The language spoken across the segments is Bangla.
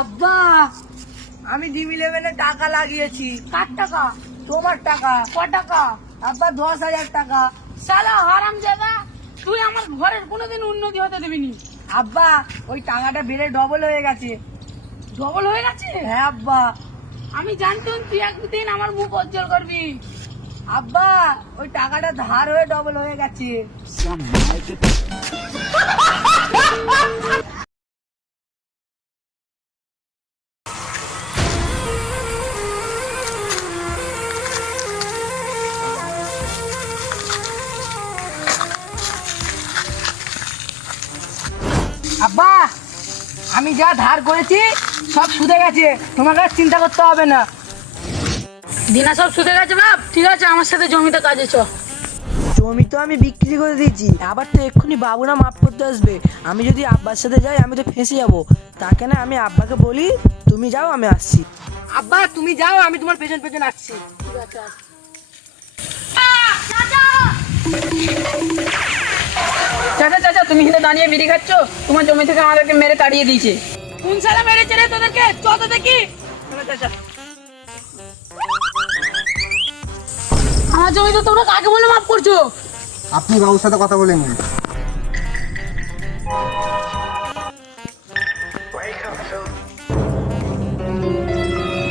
আব্বা, আমি DIM11 এ টাকা লাগিয়েছি। কার টাকা? তোমার টাকা। ক টাকা? আব্বা 10,000 টাকা। শালা হারামজাদা, তুই আমার ঘরের কোনোদিন উন্নতি হতে দিবি নি। আব্বা, ওই টাকাটা বেড়ে ডবল হয়ে গেছে। ডবল হয়ে গেছে? হ্যাঁ আব্বা। আমি জানতাম তুই একদিন আমার মুখ উজ্জ্বল করবি। আব্বা, ওই টাকাটা ধার হয়ে ডবল হয়ে গেছে। আব্বা, আমি যা ধার করেছি সব সুদে গেছে, তোমাকে আর চিন্তা করতে হবে না। দিনা সব শুধে গেছে বাপ, ঠিক আছে আমার সাথে জমিতে কাজে চ। জমি তো আমি বিক্রি করে দিয়েছি, আবার তো এক্ষুনি বাবুরা মাপ করতে আসবে। আমি যদি আব্বার সাথে যাই আমি তো ফেঁসে যাবো। তাকে না আমি আব্বাকে বলি তুমি যাও আমি আসছি। আব্বা তুমি যাও, আমি তোমার পেছন পেছন আসছি। ঠিক আছে। চাচা চাচা, তুমি এখানে দাঁড়িয়ে বিড়ি খাচ্ছ? তোমার জমি থেকে আমাদেরকে মেরে তাড়িয়ে দিয়েছে। কোন সালা মেরেছে রে তোদেরকে? চ তো দেখি। চলো চাচা। আমার জমি তো তোমরা কাকে বলে মাফ করছো? আপনি বাবুর সাথে কথা বলে নিন।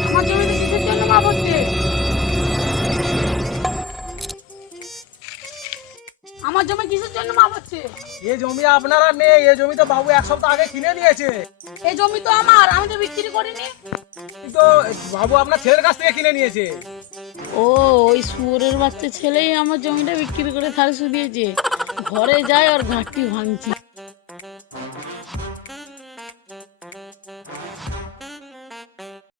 আমার জমিতে কিসের জন্য মাপ হচ্ছে? আমার জমি কিসের জন্য মাপ হচ্ছে? এই জমি আপনারা নেই, এই জমি তো বাবু এক সপ্তাহ আগে কিনে নিয়েছে। এই জমি তো আমার, আমি তো বিক্রি করিনি। কিন্তু বাবু আপনার ছেলের কাছ থেকে কিনে নিয়েছে। ও, ওই শুয়োরের বাচ্চা ছেলেই আমার জমিটা বিক্রি করে ধার সুদিয়েছে। ঘরে যায় আর ঘাটতি ভাঙছি।